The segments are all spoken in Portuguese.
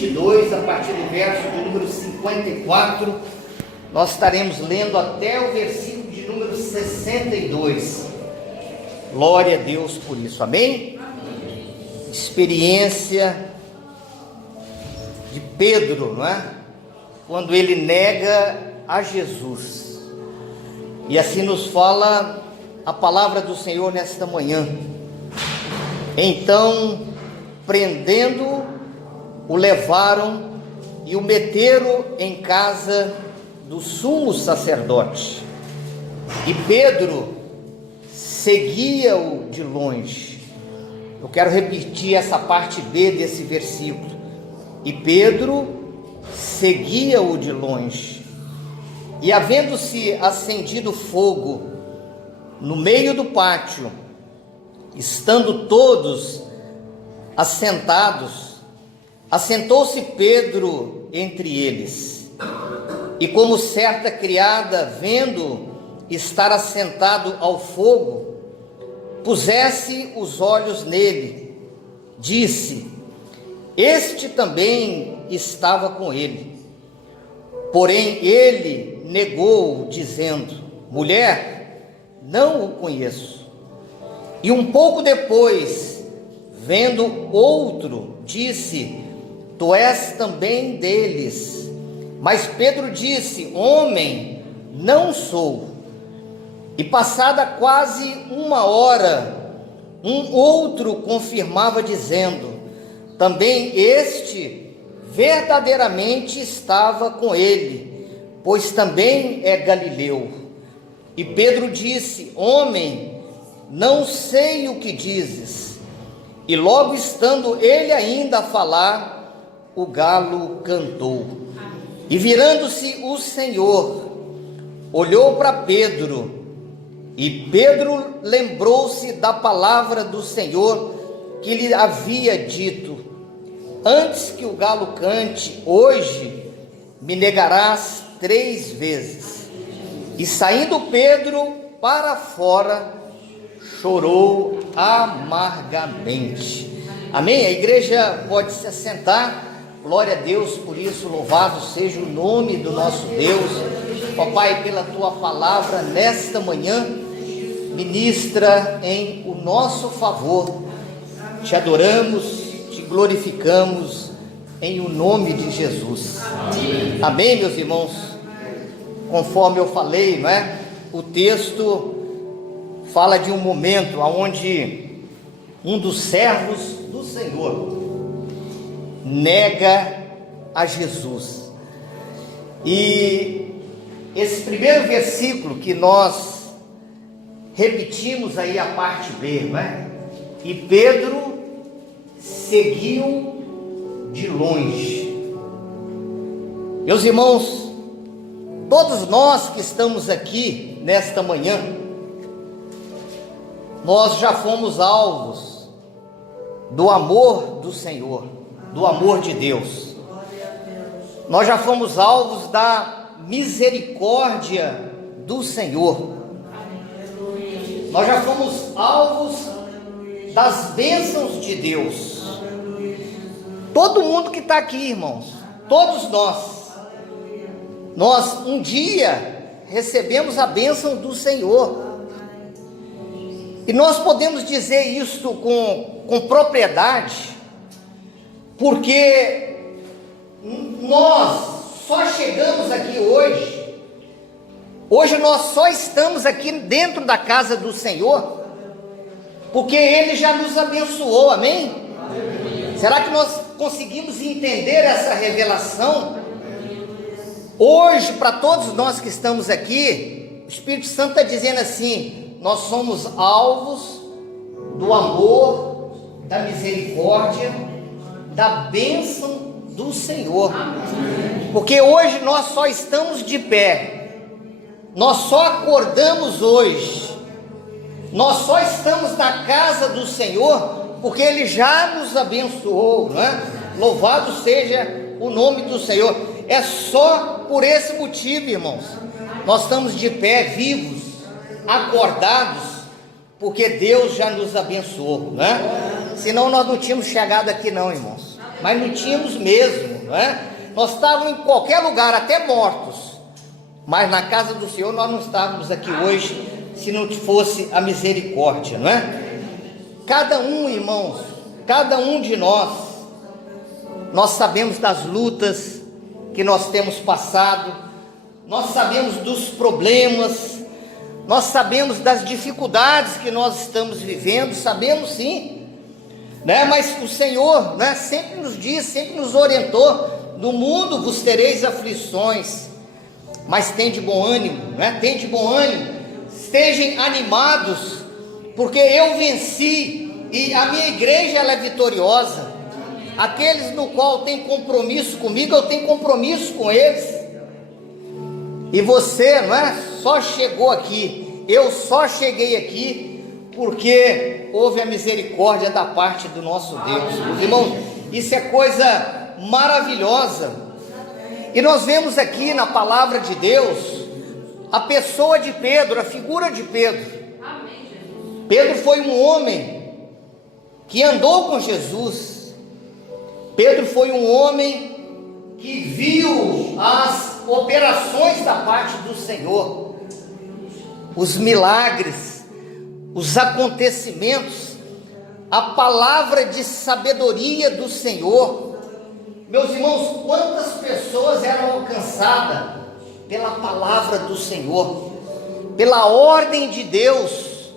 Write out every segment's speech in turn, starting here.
22, a partir do verso de número 54, nós estaremos lendo até o versículo de número 62. Glória a Deus por isso, amém? Experiência de Pedro, não é? Quando ele nega a Jesus. E assim nos fala a palavra do Senhor nesta manhã. Então, prendendo, o levaram e o meteram em casa do sumo sacerdote. E Pedro seguia-o de longe. Eu quero repetir essa parte B desse versículo. E Pedro seguia-o de longe. E havendo-se acendido fogo no meio do pátio, estando todos assentados, assentou-se Pedro entre eles. E como certa criada, vendo estar assentado ao fogo, pusesse os olhos nele, disse: este também estava com ele. Porém ele negou, dizendo: mulher, não o conheço. E um pouco depois, vendo outro, disse: tu és também deles. Mas Pedro disse: homem, não sou. E passada quase uma hora, um outro confirmava, dizendo: também este verdadeiramente estava com ele, pois também é galileu. E Pedro disse: homem, não sei o que dizes. E logo estando ele ainda a falar, o galo cantou. E virando-se o Senhor, olhou para Pedro, e Pedro lembrou-se da palavra do Senhor que lhe havia dito: antes que o galo cante, hoje me negarás 3 vezes. E saindo Pedro para fora, chorou amargamente. Amém? A igreja pode se assentar. Glória a Deus por isso, louvado seja o nome do nosso Deus. Ó Pai, pela tua palavra nesta manhã, ministra em o nosso favor. Te adoramos, te glorificamos em o nome de Jesus. Amém, meus irmãos? Conforme eu falei, não é? O texto fala de um momento onde um dos servos do Senhor nega a Jesus. E esse primeiro versículo que nós repetimos aí a parte B, não é? E Pedro seguiu de longe. Meus irmãos, todos nós que estamos aqui nesta manhã, nós já fomos alvos do amor do Senhor, do amor de Deus. Nós já fomos alvos da misericórdia do Senhor. Nós já fomos alvos das bênçãos de Deus. Todo mundo que está aqui, irmãos, todos nós um dia recebemos a bênção do Senhor. E nós podemos dizer isso com propriedade, porque nós só chegamos aqui hoje. Hoje nós só estamos aqui dentro da casa do Senhor, porque Ele já nos abençoou, amém? Será que nós conseguimos entender essa revelação? Hoje, para todos nós que estamos aqui, o Espírito Santo está dizendo assim: nós somos alvos do amor, da misericórdia, da bênção do Senhor. Porque hoje nós só estamos de pé, nós só acordamos hoje, nós só estamos na casa do Senhor porque Ele já nos abençoou, não é? Louvado seja o nome do Senhor. É só por esse motivo, irmãos, nós estamos de pé, vivos, acordados, porque Deus já nos abençoou, né? Senão nós não tínhamos chegado aqui não, irmãos. mas não tínhamos mesmo, não é? Nós estávamos em qualquer lugar, até mortos, mas na casa do Senhor nós não estávamos aqui hoje, se não fosse a misericórdia, não é? Cada um, irmãos, cada um de nós sabemos das lutas que nós temos passado, nós sabemos dos problemas, nós sabemos das dificuldades que nós estamos vivendo, sabemos sim, né? Mas o Senhor, né, sempre nos diz, sempre nos orientou: no mundo vos tereis aflições, mas tende bom ânimo, né? Tende bom ânimo, estejam animados, porque eu venci, e a minha igreja ela é vitoriosa. Aqueles no qual tem compromisso comigo, eu tenho compromisso com eles. E você, não é? Só chegou aqui, eu só cheguei aqui porque houve a misericórdia da parte do nosso Deus. Meus irmãos, isso é coisa maravilhosa. E nós vemos aqui na palavra de Deus a pessoa de Pedro, a figura de Pedro. Pedro foi um homem que andou com Jesus. Pedro foi um homem que viu as operações da parte do Senhor, os milagres, os acontecimentos, a palavra de sabedoria do Senhor. Meus irmãos, quantas pessoas eram alcançadas pela palavra do Senhor, pela ordem de Deus.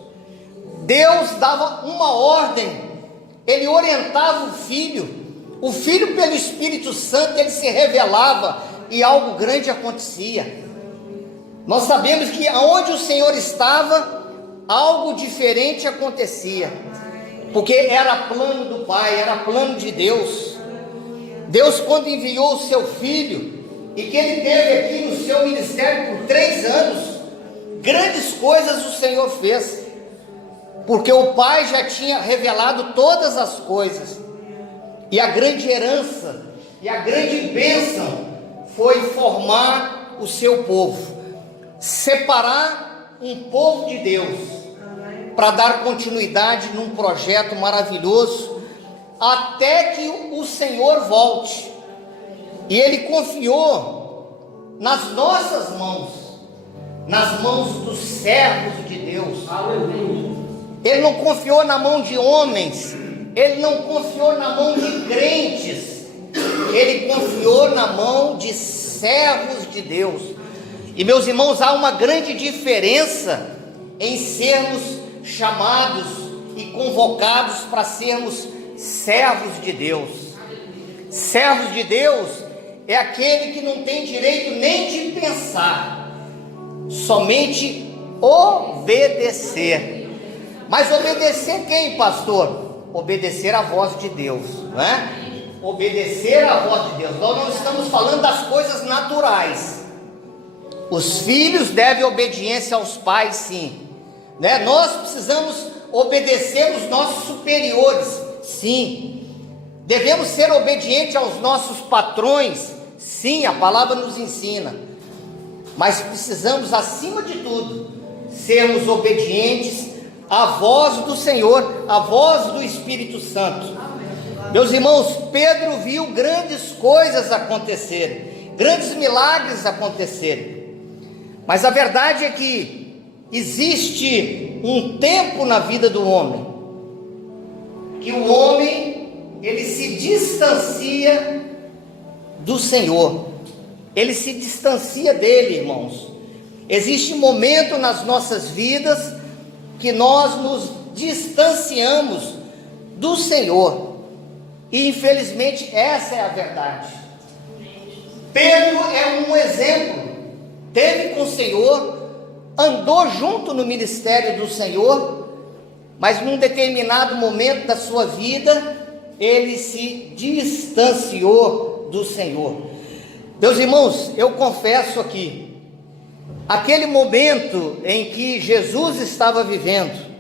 Deus dava uma ordem, Ele orientava o Filho pelo Espírito Santo, Ele se revelava e algo grande acontecia. Nós sabemos que aonde o Senhor estava, algo diferente acontecia, porque era plano do Pai, era plano de Deus. Deus, quando enviou o seu Filho, e que Ele teve aqui no seu ministério por 3 anos, grandes coisas o Senhor fez, porque o Pai já tinha revelado todas as coisas. E a grande herança e a grande bênção foi formar o seu povo, separar um povo de Deus, para dar continuidade num projeto maravilhoso, até que o Senhor volte. E Ele confiou nas nossas mãos, nas mãos dos servos de Deus. Aleluia. Ele não confiou na mão de homens, Ele não confiou na mão de crentes, Ele confiou na mão de servos de Deus. E meus irmãos, há uma grande diferença em sermos chamados e convocados para sermos servos de Deus. Servos de Deus é aquele que não tem direito nem de pensar, somente obedecer. Mas obedecer quem, pastor? Obedecer à voz de Deus, não é? Obedecer à voz de Deus. Nós não estamos falando das coisas naturais. Os filhos devem obediência aos pais, sim, né? Nós precisamos obedecer os nossos superiores, sim. Devemos ser obedientes aos nossos patrões, sim, a palavra nos ensina. Mas precisamos, acima de tudo, sermos obedientes à voz do Senhor, à voz do Espírito Santo. Meus irmãos, Pedro viu grandes coisas acontecerem, grandes milagres acontecerem. Mas a verdade é que existe um tempo na vida do homem, que o homem, ele se distancia do Senhor, ele se distancia dele, irmãos. Existe um momento nas nossas vidas que nós nos distanciamos do Senhor, e infelizmente essa é a verdade. Pedro é um exemplo, teve com o Senhor, andou junto no ministério do Senhor, mas num determinado momento da sua vida, ele se distanciou do Senhor. Meus irmãos, eu confesso aqui, aquele momento em que Jesus estava vivendo,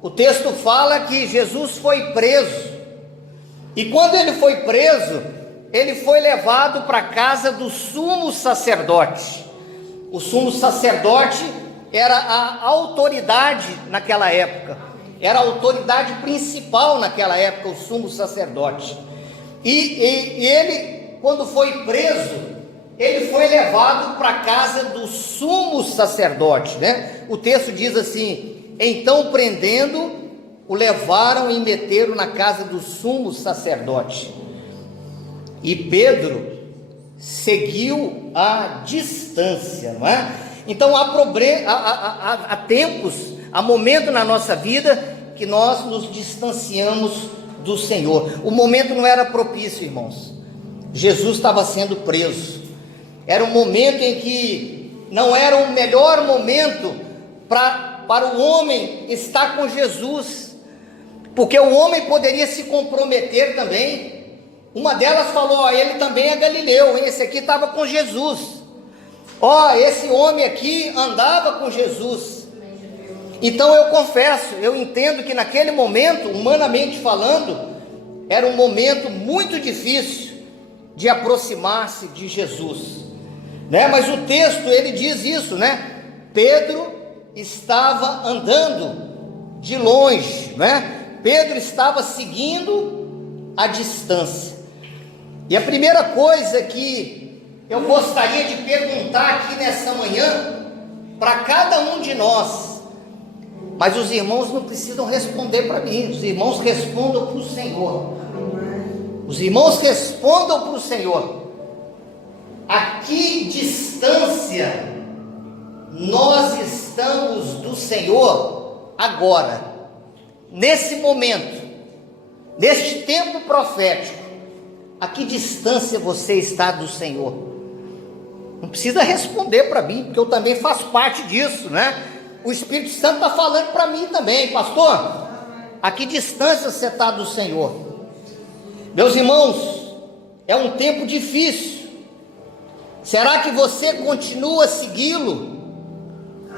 o texto fala que Jesus foi preso, e quando ele foi preso, ele foi levado para a casa do sumo sacerdote. O sumo sacerdote era a autoridade naquela época, era a autoridade principal naquela época, o sumo sacerdote. E ele, quando foi preso, ele foi levado para a casa do sumo sacerdote, né? O texto diz assim: então prendendo, o levaram e meteram na casa do sumo sacerdote. E Pedro seguiu à distância, não é? Então há tempos, há momentos na nossa vida que nós nos distanciamos do Senhor. O momento não era propício, irmãos. Jesus estava sendo preso. Era um momento em que não era o melhor momento para o homem estar com Jesus, porque o homem poderia se comprometer também. Uma delas falou: ele também é galileu, esse aqui estava com Jesus. Esse homem aqui andava com Jesus. Então eu confesso, eu entendo que naquele momento, humanamente falando, era um momento muito difícil de aproximar-se de Jesus, né? Mas o texto, ele diz isso, né? Pedro estava andando de longe, né? Pedro estava seguindo a distância. E a primeira coisa que eu gostaria de perguntar aqui nessa manhã, para cada um de nós, mas os irmãos não precisam responder para mim, os irmãos respondam para o Senhor. Os irmãos respondam para o Senhor: a que distância nós estamos do Senhor agora, nesse momento, neste tempo profético? A que distância você está do Senhor? Não precisa responder para mim, porque eu também faço parte disso, né? O Espírito Santo está falando para mim também: pastor, a que distância você está do Senhor? Meus irmãos, é um tempo difícil. Será que você continua a segui-lo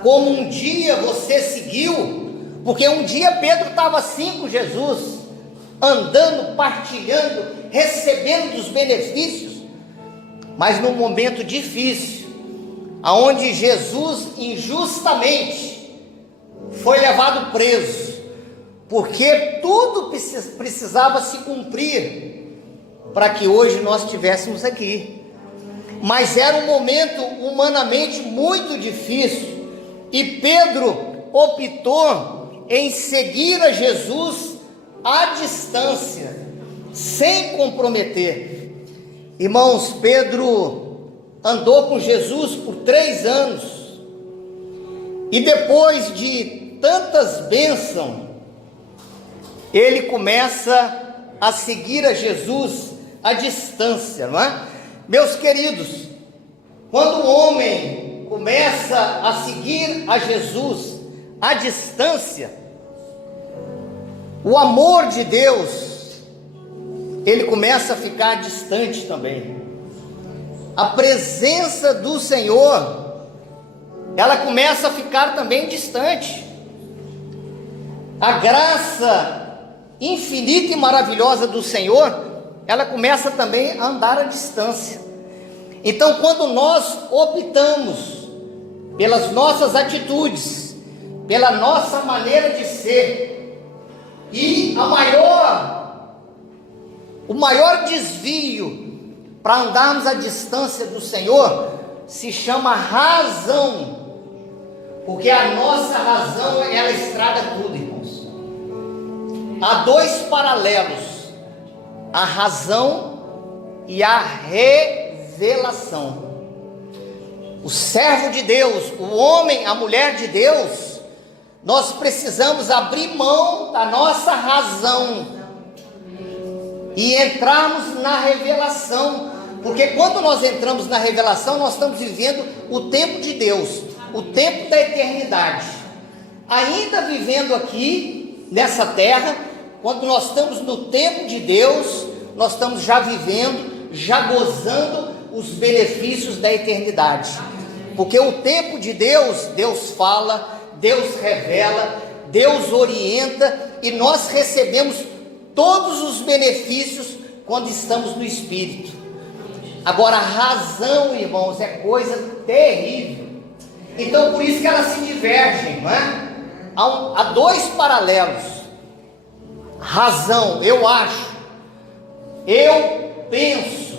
como um dia você seguiu? Porque um dia Pedro estava assim com Jesus, andando, partilhando, recebendo dos benefícios, mas num momento difícil, aonde Jesus injustamente foi levado preso, porque tudo precisava se cumprir para que hoje nós estivéssemos aqui. Mas era um momento humanamente muito difícil, e Pedro optou em seguir a Jesus à distância, sem comprometer. Irmãos, Pedro andou com Jesus por 3 anos, e depois de tantas bênçãos, ele começa a seguir a Jesus à distância, não é? Meus queridos, quando o homem começa a seguir a Jesus à distância, o amor de Deus, ele começa a ficar distante também. A presença do Senhor, ela começa a ficar também distante. A graça infinita e maravilhosa do Senhor, ela começa também a andar à distância. Então, quando nós optamos pelas nossas atitudes, pela nossa maneira de ser, e o maior desvio para andarmos à distância do Senhor se chama razão, porque a nossa razão, ela estraga tudo, irmãos. Há 2 paralelos: a razão e a revelação. O servo de Deus, o homem, a mulher de Deus, nós precisamos abrir mão da nossa razão e entrarmos na revelação, porque quando nós entramos na revelação, nós estamos vivendo o tempo de Deus, o tempo da eternidade, ainda vivendo aqui nessa terra. Quando nós estamos no tempo de Deus, nós estamos já vivendo, já gozando os benefícios da eternidade, porque o tempo de Deus, Deus fala, Deus revela, Deus orienta, e nós recebemos todos os benefícios quando estamos no Espírito. Agora, a razão, irmãos, é coisa terrível. Então, por isso que elas se divergem, não é? Há 2 paralelos. Razão, eu acho, eu penso.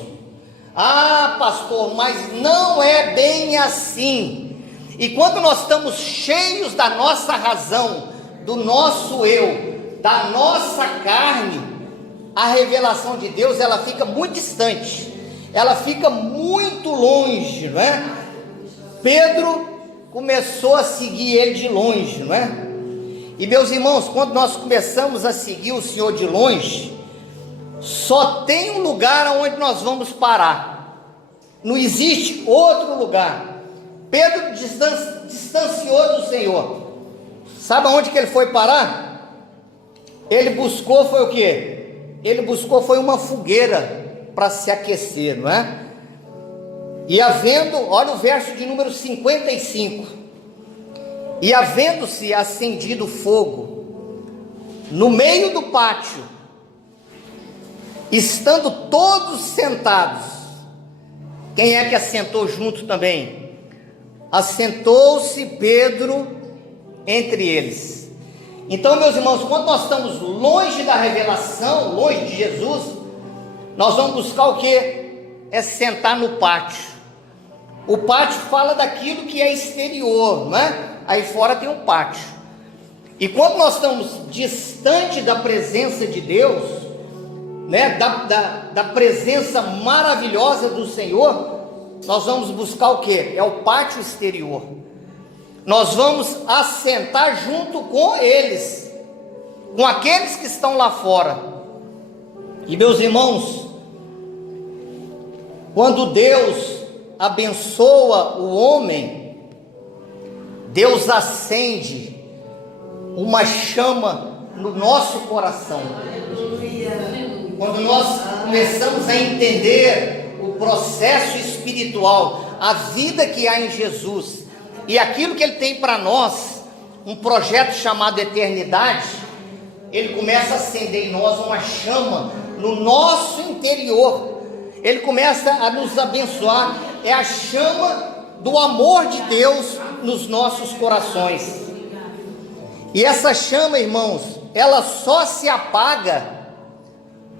Ah, pastor, mas não é bem assim. E quando nós estamos cheios da nossa razão, do nosso eu, da nossa carne, a revelação de Deus, ela fica muito distante, ela fica muito longe, não é? Pedro começou a seguir ele de longe, não é? E meus irmãos, quando nós começamos a seguir o Senhor de longe, só tem um lugar onde nós vamos parar, não existe outro lugar. Pedro distanciou do Senhor. Sabe aonde que ele foi parar? Ele buscou, foi o quê? Ele buscou, foi uma fogueira para se aquecer, não é? E havendo, olha o verso de número 55, e havendo-se acendido fogo no meio do pátio, estando todos sentados, quem é que assentou junto também? Assentou-se Pedro entre eles. Então, meus irmãos, quando nós estamos longe da revelação, longe de Jesus, nós vamos buscar o que? É sentar no pátio. O pátio fala daquilo que é exterior, não é? Aí fora tem um pátio. E quando nós estamos distante da presença de Deus, né? Da presença maravilhosa do Senhor, nós vamos buscar o que? É o pátio exterior. Nós vamos assentar junto com eles, com aqueles que estão lá fora. E meus irmãos, quando Deus abençoa o homem, Deus acende uma chama no nosso coração. Quando nós começamos a entender o processo espiritual, a vida que há em Jesus, e aquilo que Ele tem para nós, um projeto chamado eternidade, Ele começa a acender em nós uma chama no nosso interior. Ele começa a nos abençoar, é a chama do amor de Deus nos nossos corações. E essa chama, irmãos, ela só se apaga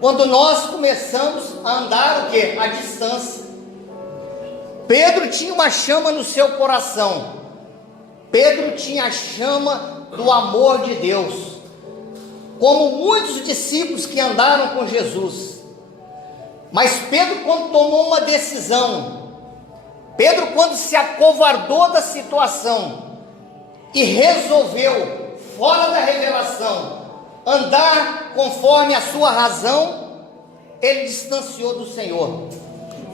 quando nós começamos a andar o quê? À distância. Pedro tinha uma chama no seu coração. Pedro tinha a chama do amor de Deus, como muitos discípulos que andaram com Jesus. Mas Pedro, quando tomou uma decisão, Pedro, quando se acovardou da situação e resolveu, fora da revelação, andar conforme a sua razão, ele distanciou do Senhor.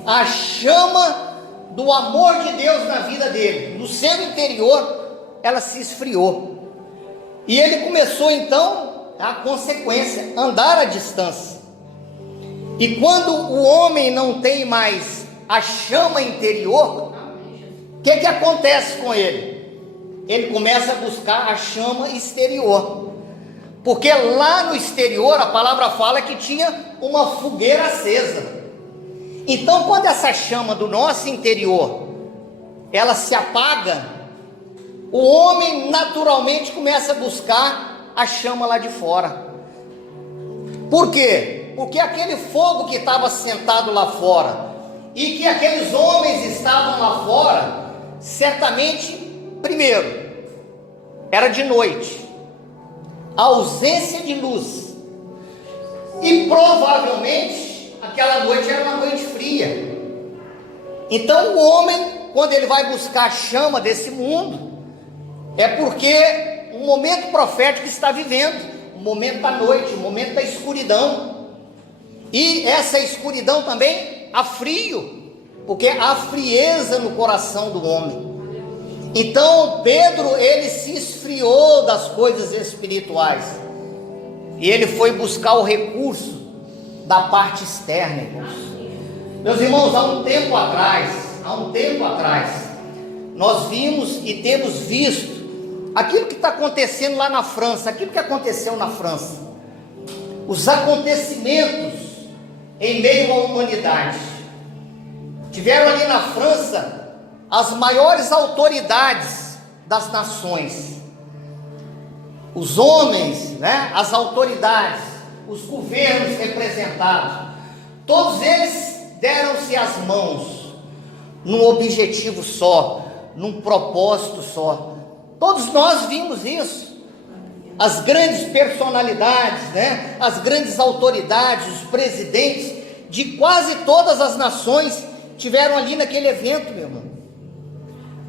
A chama do amor de Deus na vida dele, no seu interior, ela se esfriou. E ele começou então, a consequência, andar à distância. E quando o homem não tem mais a chama interior, o que acontece com ele? Ele começa a buscar a chama exterior. Porque lá no exterior, a palavra fala que tinha uma fogueira acesa. Então, quando essa chama do nosso interior, ela se apaga, o homem naturalmente começa a buscar a chama lá de fora. Por quê? Porque aquele fogo que estava sentado lá fora, e que aqueles homens estavam lá fora, certamente, primeiro, era de noite, a ausência de luz, e provavelmente aquela noite era uma noite fria. Então o homem, quando ele vai buscar a chama desse mundo, é porque um momento profético está vivendo, o momento da noite, o momento da escuridão. E essa escuridão também há frio, porque há frieza no coração do homem. Então Pedro, ele se esfriou das coisas espirituais, e ele foi buscar o recurso da parte externa, irmãos. Meus irmãos, há um tempo atrás, nós vimos e temos visto aquilo que está acontecendo lá na França, aquilo que aconteceu na França, os acontecimentos em meio à humanidade. Tiveram ali na França as maiores autoridades das nações, os homens, né? As autoridades, os governos representados, todos eles deram-se as mãos, num objetivo só, num propósito só. Todos nós vimos isso. As grandes personalidades, né? As grandes autoridades, os presidentes de quase todas as nações tiveram ali naquele evento, meu irmão.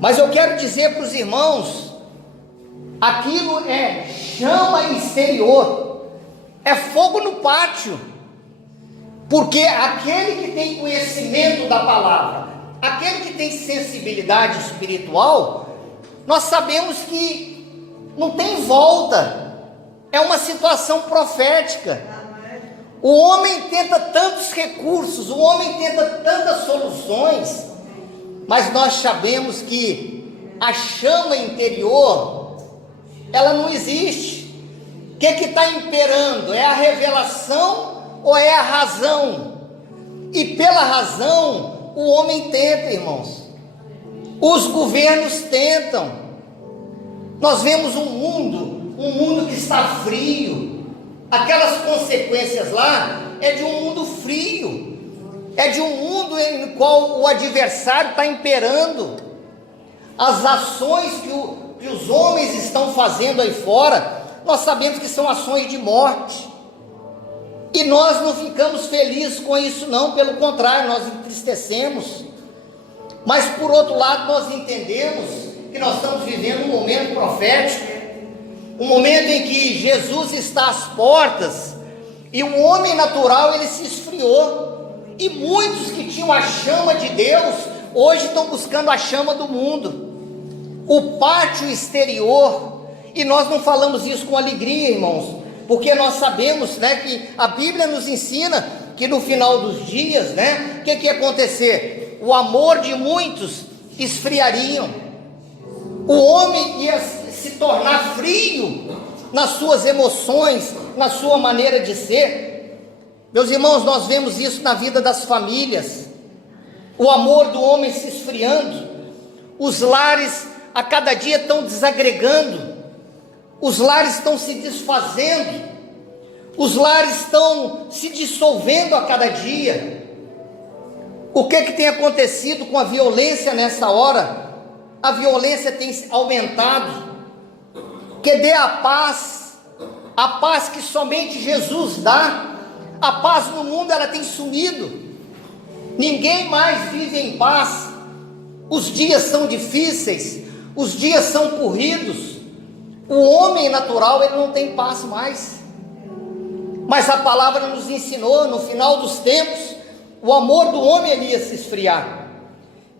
Mas eu quero dizer para os irmãos, aquilo é chama exterior, é fogo no pátio, porque aquele que tem conhecimento da palavra, aquele que tem sensibilidade espiritual, nós sabemos que não tem volta, é uma situação profética. O homem tenta tantos recursos, o homem tenta tantas soluções, mas nós sabemos que a chama interior, ela não existe. O que está imperando? É a revelação ou é a razão? E pela razão, o homem tenta, irmãos. Os governos tentam. Nós vemos um mundo que está frio. Aquelas consequências lá é de um mundo frio, é de um mundo em qual o adversário está imperando. As ações que os homens estão fazendo aí fora, nós sabemos que são ações de morte, e nós não ficamos felizes com isso não, pelo contrário, nós entristecemos. Mas por outro lado, nós entendemos que nós estamos vivendo um momento profético, um momento em que Jesus está às portas, e o homem natural ele se esfriou, e muitos que tinham a chama de Deus, hoje estão buscando a chama do mundo, o pátio exterior. E nós não falamos isso com alegria, irmãos, porque nós sabemos, né, que a Bíblia nos ensina que no final dos dias, né, o que ia acontecer? O amor de muitos esfriariam, o homem ia se tornar frio nas suas emoções, na sua maneira de ser. Meus irmãos, nós vemos isso na vida das famílias, o amor do homem se esfriando, os lares a cada dia estão desagregando, os lares estão se desfazendo, os lares estão se dissolvendo a cada dia. O que tem acontecido com a violência nessa hora? A violência tem aumentado. Que dê a paz que somente Jesus dá. A paz no mundo ela tem sumido, ninguém mais vive em paz. Os dias são difíceis, os dias são corridos. O homem natural ele não tem paz mais, mas a palavra nos ensinou, no final dos tempos, o amor do homem ele ia se esfriar.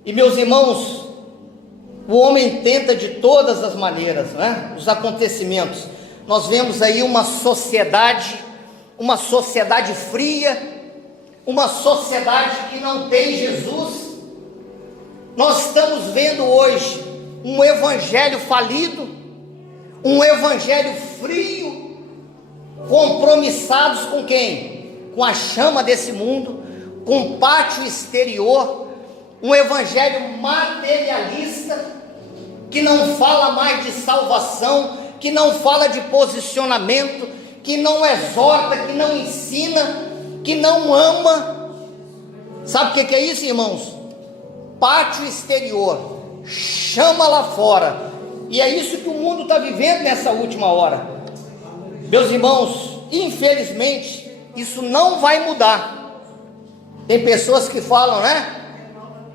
E meus irmãos, o homem tenta de todas as maneiras, né? Os acontecimentos, nós vemos aí uma sociedade fria, uma sociedade que não tem Jesus. Nós estamos vendo hoje um evangelho falido, um evangelho frio, compromissados com quem? Com a chama desse mundo, com o pátio exterior, um evangelho materialista, que não fala mais de salvação, que não fala de posicionamento, que não exorta, que não ensina, que não ama. Sabe o que é isso, irmãos? Pátio exterior, chama lá fora, e é isso que o mundo está vivendo nessa última hora. Meus irmãos, infelizmente, isso não vai mudar. Tem pessoas que falam, né?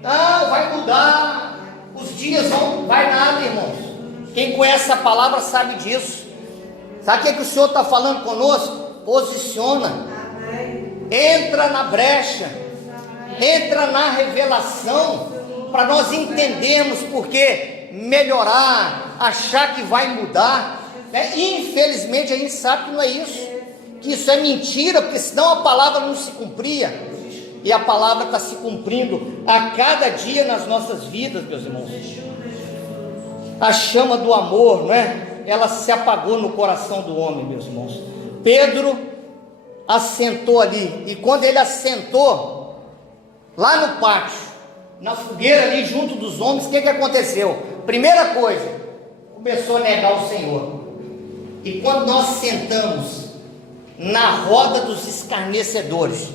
Não, vai mudar, os dias vão, vai nada, irmãos. Quem conhece a palavra sabe disso. Sabe o que o Senhor está falando conosco? Posiciona, entra na brecha, entra na revelação, para nós entendermos, porque melhorar, achar que vai mudar, né? Infelizmente a gente sabe que não é isso, que isso é mentira, porque senão a palavra não se cumpria, e a palavra está se cumprindo a cada dia nas nossas vidas, meus irmãos. A chama do amor, não é? Ela se apagou no coração do homem, meus irmãos. Pedro assentou ali, e quando ele assentou lá no pátio, na fogueira ali junto dos homens, o que aconteceu? Primeira coisa, começou a negar o Senhor. E quando nós sentamos na roda dos escarnecedores,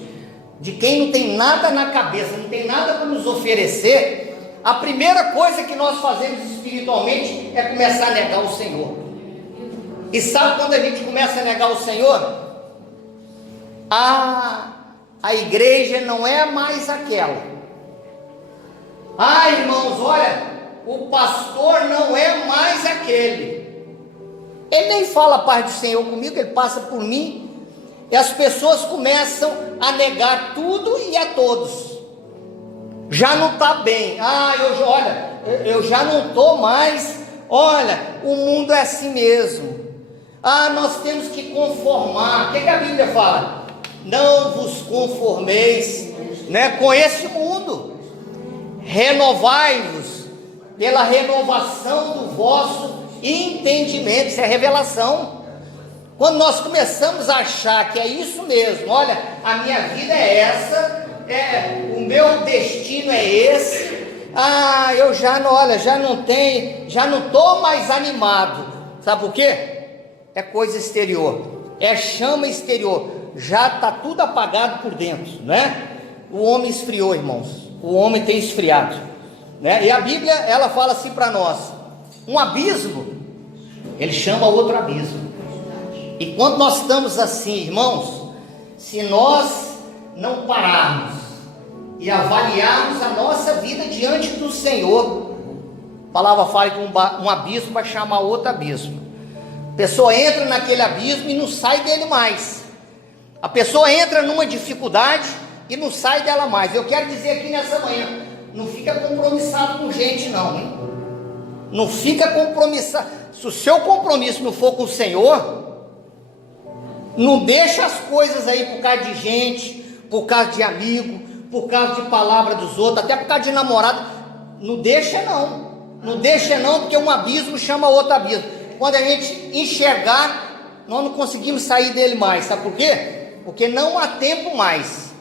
de quem não tem nada na cabeça, não tem nada para nos oferecer, a primeira coisa que nós fazemos espiritualmente é começar a negar o Senhor. E sabe quando a gente começa a negar o Senhor? A igreja não é mais aquela. Irmãos, olha, o pastor não é mais aquele. Ele nem fala a paz do Senhor comigo, ele passa por mim. E as pessoas começam a negar tudo e a todos. Já não está bem. Eu já não estou mais. Olha, o mundo é assim mesmo. Nós temos que conformar. O que a Bíblia fala? Não vos conformeis, com esse mundo. Renovai-vos pela renovação do vosso entendimento. Isso é revelação. Quando nós começamos a achar que é isso mesmo, olha, a minha vida é essa, o meu destino é esse, eu já não estou mais animado. Sabe por quê? É coisa exterior, é chama exterior, já está tudo apagado por dentro, O homem esfriou, irmãos, o homem tem esfriado, E a Bíblia, ela fala assim para nós, um abismo, ele chama outro abismo. E quando nós estamos assim, irmãos, se nós não pararmos e avaliarmos a nossa vida diante do Senhor, a palavra fala que um abismo vai chamar outro abismo. A pessoa entra naquele abismo e não sai dele mais. A pessoa entra numa dificuldade e não sai dela mais. Eu quero dizer aqui nessa manhã, não fica compromissado com gente não, hein? Não fica compromissado. Se o seu compromisso não for com o Senhor, não deixa as coisas aí por causa de gente, por causa de amigo, por causa de palavra dos outros, até por causa de namorado. Não deixa não, porque um abismo chama outro abismo. Quando a gente enxergar, nós não conseguimos sair dele mais. Sabe por quê? Porque não há tempo mais.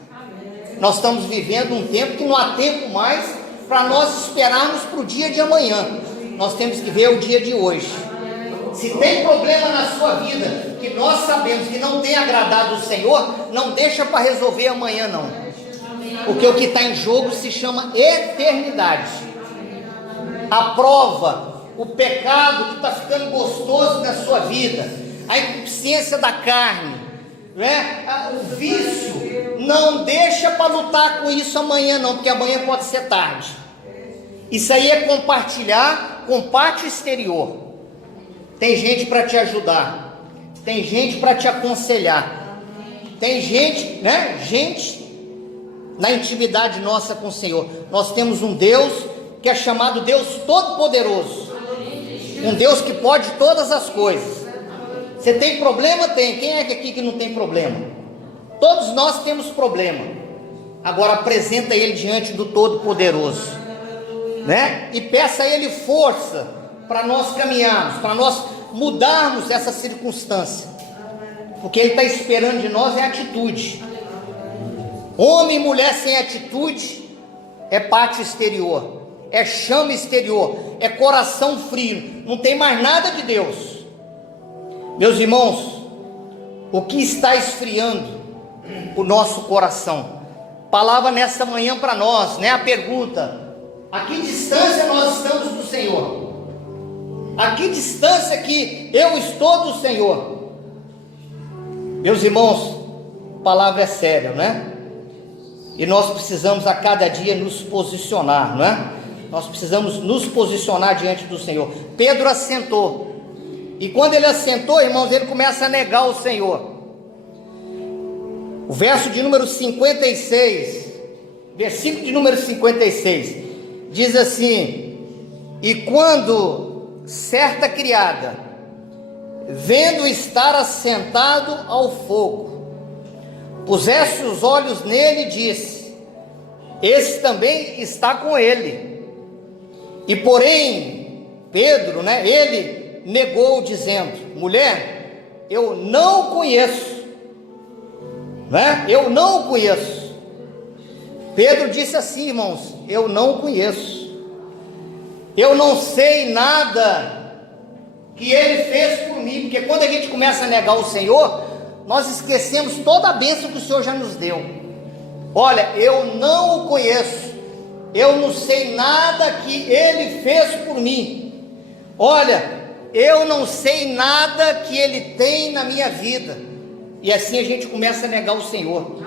Nós estamos vivendo um tempo que não há tempo mais para nós esperarmos para o dia de amanhã. Nós temos que ver o dia de hoje. Se tem problema na sua vida que nós sabemos que não tem agradado o Senhor, não deixa para resolver amanhã não, porque o que está em jogo se chama eternidade. A prova, o pecado que está ficando gostoso na sua vida, a insuficiência da carne, o vício, não deixa para lutar com isso amanhã não, porque amanhã pode ser tarde. Isso aí é compartilhar com parte exterior. Tem gente para te ajudar, tem gente para te aconselhar, tem gente, gente na intimidade nossa com o Senhor. Nós temos um Deus que é chamado Deus Todo-Poderoso, um Deus que pode todas as coisas. Você tem problema? Tem. Quem é aqui que não tem problema? Todos nós temos problema. Agora apresenta ele diante do Todo-Poderoso, e peça a ele força para nós caminharmos, para nós mudarmos essa circunstância, porque ele está esperando de nós atitude. Homem e mulher sem atitude é pátio exterior, é chama exterior, é coração frio, não tem mais nada de Deus. Meus irmãos, o que está esfriando o nosso coração? Palavra nessa manhã para nós, a pergunta: a que distância nós estamos do Senhor? A que distância que eu estou do Senhor? Meus irmãos, a palavra é séria, E nós precisamos a cada dia nos posicionar, Nós precisamos nos posicionar diante do Senhor. Pedro assentou, e quando ele assentou, irmãos, ele começa a negar o Senhor. O verso de número 56, versículo de número 56, diz assim: e quando certa criada, vendo estar assentado ao fogo, pusesse os olhos nele, disse: esse também está com ele. E porém Pedro, ele negou, dizendo: mulher, eu não o conheço, eu não o conheço. Pedro disse assim, irmãos: eu não o conheço, eu não sei nada que ele fez por mim. Porque quando a gente começa a negar o Senhor, nós esquecemos toda a bênção que o Senhor já nos deu. Olha, eu não o conheço, eu não sei nada que ele fez por mim. Olha, eu não sei nada que ele tem na minha vida. E assim a gente começa a negar o Senhor.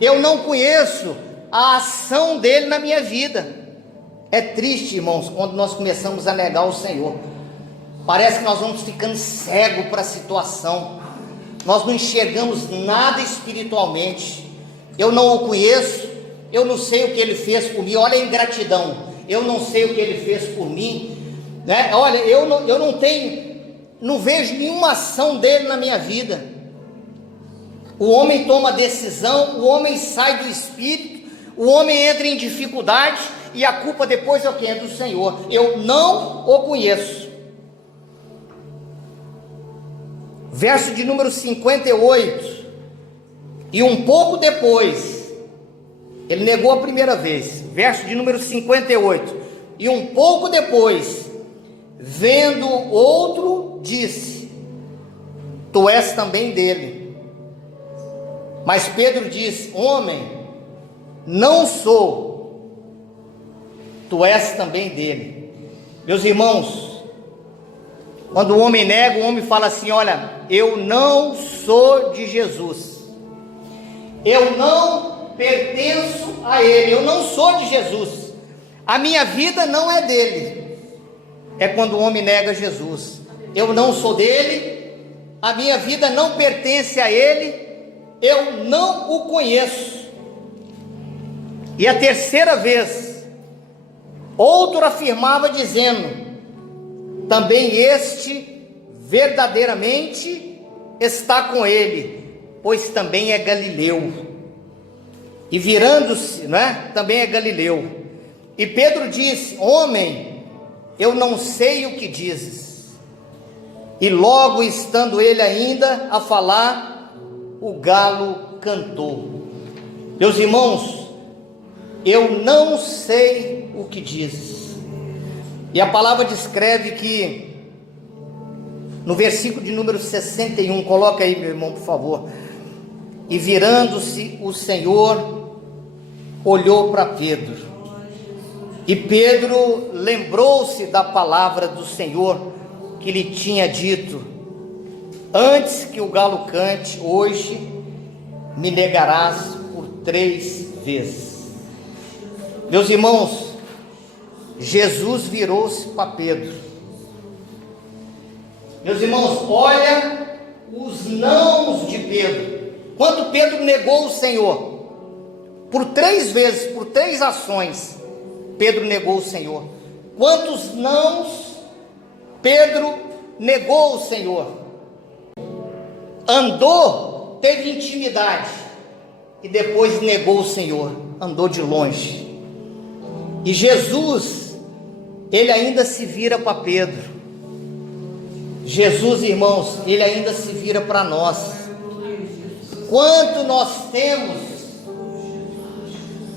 Eu não conheço a ação dele na minha vida. É triste, irmãos, quando nós começamos a negar o Senhor. Parece que nós vamos ficando cegos para a situação. Nós não enxergamos nada espiritualmente. Eu não o conheço, eu não sei o que ele fez por mim. Olha a ingratidão. Eu não sei o que ele fez por mim, né? Olha, eu não vejo nenhuma ação dele na minha vida. O homem toma decisão, o homem sai do espírito, o homem entra em dificuldade, e a culpa depois é o que? É do Senhor. Eu não o conheço. Verso de número 58. E um pouco depois, ele negou a primeira vez. Verso de número 58. E um pouco depois, vendo outro, disse: tu és também dele. Mas Pedro disse: homem, não sou. Tu és também dele. Meus irmãos, quando o homem nega, o homem fala assim: olha, eu não sou de Jesus, eu não pertenço a ele, eu não sou de Jesus, a minha vida não é dele. É quando o homem nega Jesus. Eu não sou dele, a minha vida não pertence a ele, eu não o conheço. E a terceira vez, outro afirmava dizendo: também este verdadeiramente está com ele, pois também é galileu. E virando-se, também é galileu. E Pedro disse: homem, eu não sei o que dizes. E logo estando ele ainda a falar, o galo cantou. Meus irmãos, eu não sei o que dizes. E a palavra descreve que, no versículo de número 61, coloca aí, meu irmão, por favor. E virando-se o Senhor, olhou para Pedro. E Pedro lembrou-se da palavra do Senhor que lhe tinha dito: antes que o galo cante, hoje me negarás por 3 vezes. Meus irmãos, Jesus virou-se para Pedro. Meus irmãos, olha os nãos de Pedro. Quando Pedro negou o Senhor, por 3 vezes, por 3 ações, Pedro negou o Senhor. Quantos nãos Pedro negou o Senhor? Andou, teve intimidade, e depois negou o Senhor, andou de longe. E Jesus, ele ainda se vira para Pedro. Jesus, irmãos, ele ainda se vira para nós. Quanto nós temos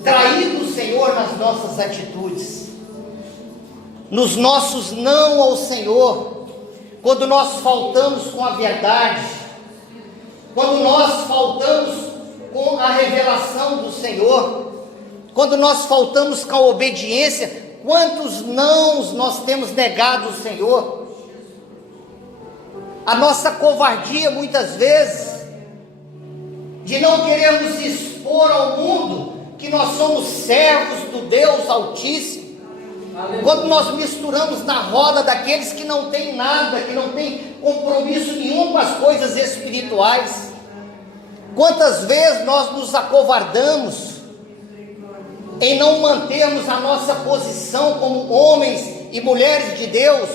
traído o Senhor nas nossas atitudes, nos nossos não ao Senhor, quando nós faltamos com a verdade, quando nós faltamos com a revelação do Senhor, quando nós faltamos com a obediência. Quantos nãos nós temos negado ao Senhor? A nossa covardia muitas vezes, de não querermos expor ao mundo que nós somos servos do Deus Altíssimo. Quando nós misturamos na roda daqueles que não têm nada, que não têm compromisso nenhum com as coisas espirituais. Quantas vezes nós nos acovardamos em não mantermos a nossa posição como homens e mulheres de Deus?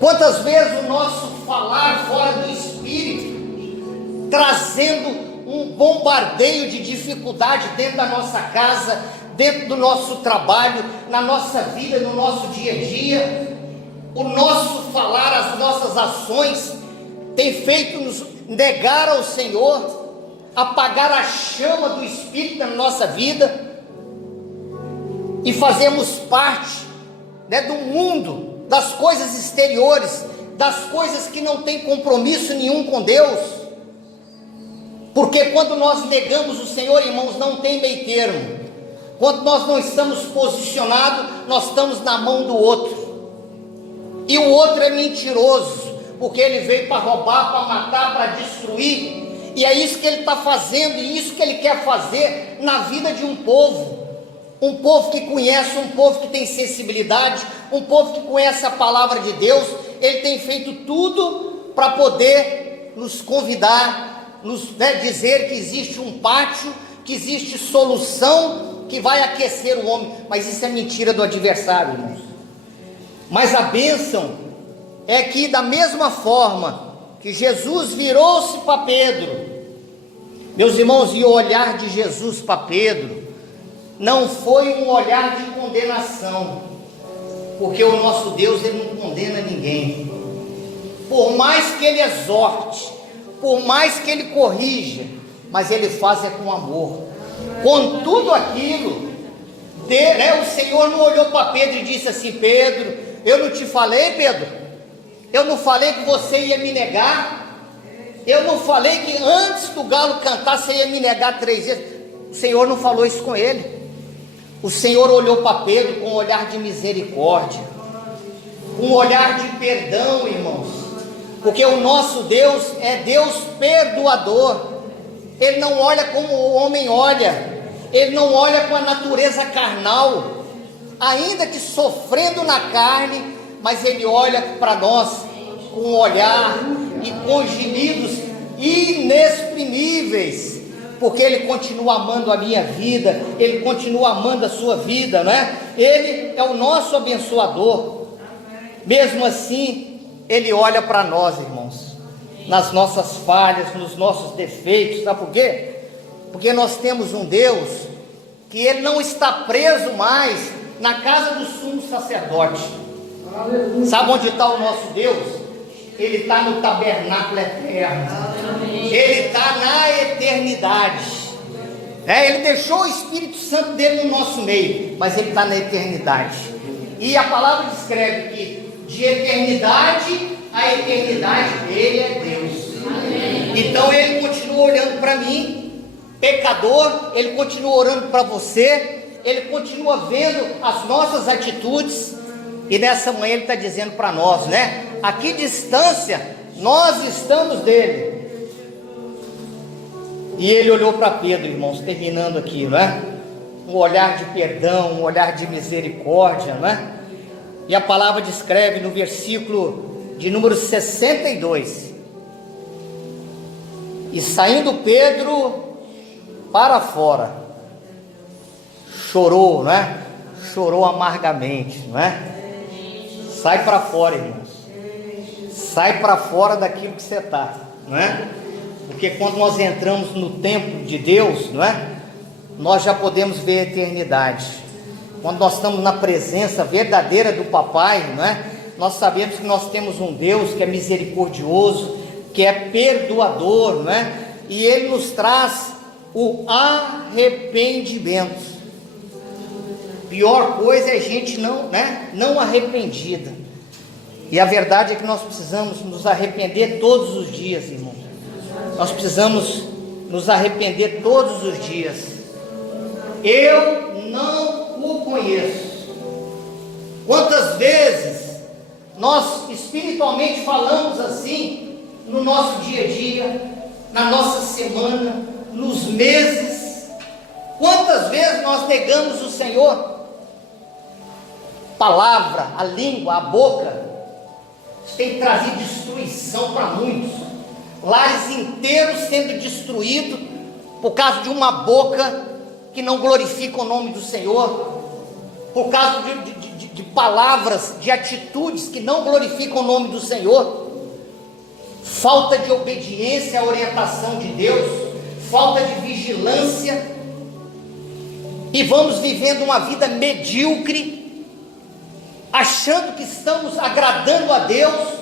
Quantas vezes o nosso falar fora do Espírito, trazendo um bombardeio de dificuldade dentro da nossa casa, dentro do nosso trabalho, na nossa vida, no nosso dia a dia. O nosso falar, as nossas ações tem feito nos negar ao Senhor, apagar a chama do Espírito na nossa vida, e fazemos parte do mundo, das coisas exteriores, das coisas que não têm compromisso nenhum com Deus. Porque quando nós negamos o Senhor, irmãos, não tem meio termo. Quando nós não estamos posicionados, nós estamos na mão do outro. E o outro é mentiroso, porque ele veio para roubar, para matar, para destruir. E é isso que ele está fazendo, e isso que ele quer fazer na vida de um povo. Um povo que conhece, um povo que tem sensibilidade, um povo que conhece a palavra de Deus. Ele tem feito tudo para poder nos convidar, nos dizer que existe um pátio, que existe solução que vai aquecer o homem. Mas isso é mentira do adversário, irmãos. Mas a bênção é que, da mesma forma que Jesus virou-se para Pedro, meus irmãos, e o olhar de Jesus para Pedro não foi um olhar de condenação, porque o nosso Deus, ele não condena ninguém. Por mais que ele exorte, por mais que ele corrija, mas ele faz é com amor. Com tudo aquilo, o Senhor não olhou para Pedro e disse assim: Pedro, eu não te falei, Pedro? Eu não falei que você ia me negar? Eu não falei que antes do galo cantar você ia me negar 3 vezes? O Senhor não falou isso com ele. O Senhor olhou para Pedro com um olhar de misericórdia, um olhar de perdão, irmãos, porque o nosso Deus é Deus perdoador. Ele não olha como o homem olha, ele não olha com a natureza carnal, ainda que sofrendo na carne, mas ele olha para nós com um olhar e com gemidos inexprimíveis, porque ele continua amando a minha vida, ele continua amando a sua vida, não é? Ele é o nosso abençoador. Mesmo assim, ele olha para nós, irmãos, nas nossas falhas, nos nossos defeitos. Sabe por quê? Porque nós temos um Deus que ele não está preso mais na casa do sumo sacerdote. Sabe onde está o nosso Deus? Ele está no tabernáculo eterno. Ele está na eternidade. Ele deixou o Espírito Santo dele no nosso meio, mas ele está na eternidade. E a palavra descreve que de eternidade a eternidade dele é Deus. Então ele continua olhando para mim, pecador, ele continua orando para você, ele continua vendo as nossas atitudes. E nessa manhã ele está dizendo para nós, né? A que distância nós estamos dele? E ele olhou para Pedro, irmãos, terminando aqui, não é? Um olhar de perdão, um olhar de misericórdia, não é? E a palavra descreve no versículo de número 62: e saindo Pedro para fora, chorou, não é? Chorou amargamente, não é? Sai para fora, irmãos. Sai para fora daquilo que você está, não é? Porque quando nós entramos no templo de Deus, não é? Nós já podemos ver a eternidade. Quando nós estamos na presença verdadeira do Papai, não é? Nós sabemos que nós temos um Deus que é misericordioso, que é perdoador, não é? E Ele nos traz o arrependimento. Pior coisa é a gente não arrependida. E a verdade é que nós precisamos nos arrepender todos os dias, irmão. Nós precisamos nos arrepender todos os dias. Eu não o conheço. Quantas vezes nós espiritualmente falamos assim no nosso dia a dia, na nossa semana, nos meses? Quantas vezes nós negamos o Senhor? Palavra, a língua, a boca, tem trazido destruição para muitos. Lares inteiros sendo destruídos por causa de uma boca que não glorifica o nome do Senhor, por causa de palavras, de atitudes que não glorificam o nome do Senhor. Falta de obediência à orientação de Deus, falta de vigilância, e vamos vivendo uma vida medíocre, achando que estamos agradando a Deus,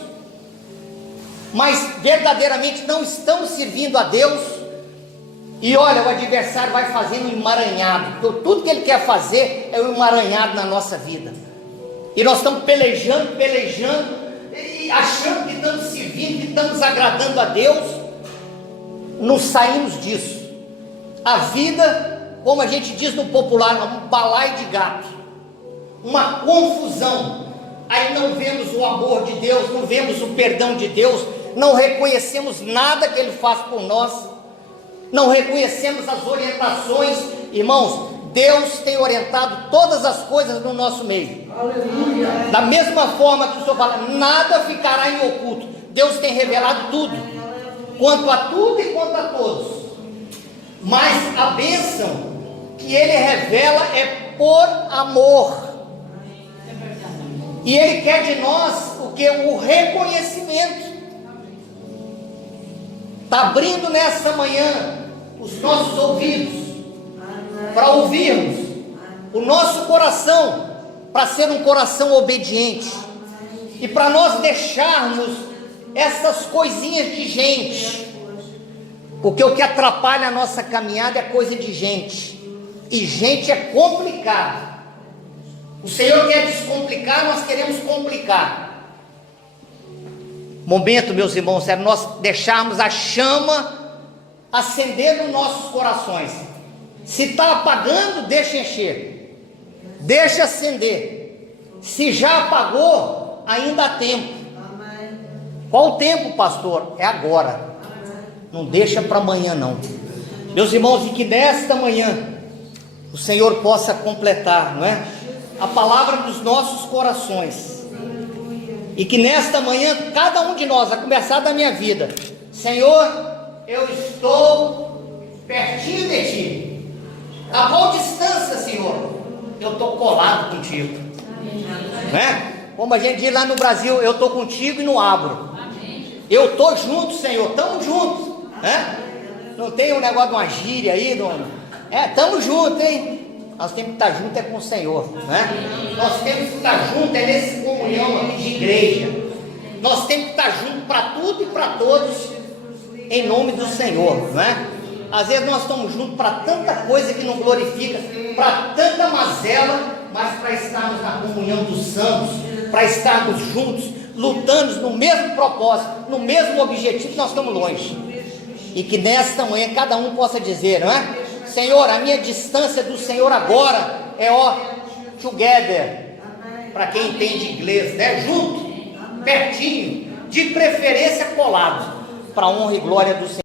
mas verdadeiramente não estamos servindo a Deus. E olha, o adversário vai fazendo um emaranhado. Então, tudo que ele quer fazer é um emaranhado na nossa vida. E nós estamos pelejando, e achando que estamos servindo, que estamos agradando a Deus. não saímos disso. A vida, como a gente diz no popular, é um balaio de gato, uma confusão. Aí não vemos o amor de Deus, não vemos o perdão de Deus, não reconhecemos nada que Ele faz por nós, não reconhecemos as orientações. Irmãos, Deus tem orientado todas as coisas no nosso meio. Aleluia. Da mesma forma que o Senhor fala, nada ficará em oculto. Deus tem revelado tudo, quanto a tudo e quanto a todos. Mas a bênção que Ele revela é por amor. E Ele quer de nós o que? O reconhecimento. Está abrindo nessa manhã os nossos ouvidos para ouvirmos, o nosso coração para ser um coração obediente, e para nós deixarmos essas coisinhas de gente, porque o que atrapalha a nossa caminhada é coisa de gente, e gente é complicado. O Senhor quer descomplicar, nós queremos complicar. Momento, meus irmãos, é nós deixarmos a chama acender nos nossos corações. Se está apagando, deixa encher, deixa acender. Se já apagou, ainda há tempo. Qual o tempo, pastor? É agora. Não deixa para amanhã não. Meus irmãos, e que nesta manhã o Senhor possa completar, não é? A palavra dos nossos corações, e que nesta manhã, cada um de nós, a começar da minha vida, Senhor, eu estou pertinho de Ti. A qual distância, Senhor? Eu estou colado contigo, né? Como a gente diz lá no Brasil, eu estou contigo e não abro. Eu estou junto, Senhor, estamos juntos, né? Não tem um negócio de uma gíria aí, estamos juntos, hein? Nós temos que estar juntos é com o Senhor, né? Nós temos que estar juntos é nessa comunhão aqui de igreja. Nós temos que estar juntos para tudo e para todos, em nome do Senhor, né? Às vezes nós estamos juntos para tanta coisa que não glorifica, para tanta mazela, mas para estarmos na comunhão dos santos, para estarmos juntos, lutando no mesmo propósito, no mesmo objetivo, nós estamos longe. E que nesta manhã cada um possa dizer, não é? Senhor, a minha distância do Senhor agora é together, para quem entende inglês, né? Junto, pertinho, de preferência colado, para a honra e glória do Senhor.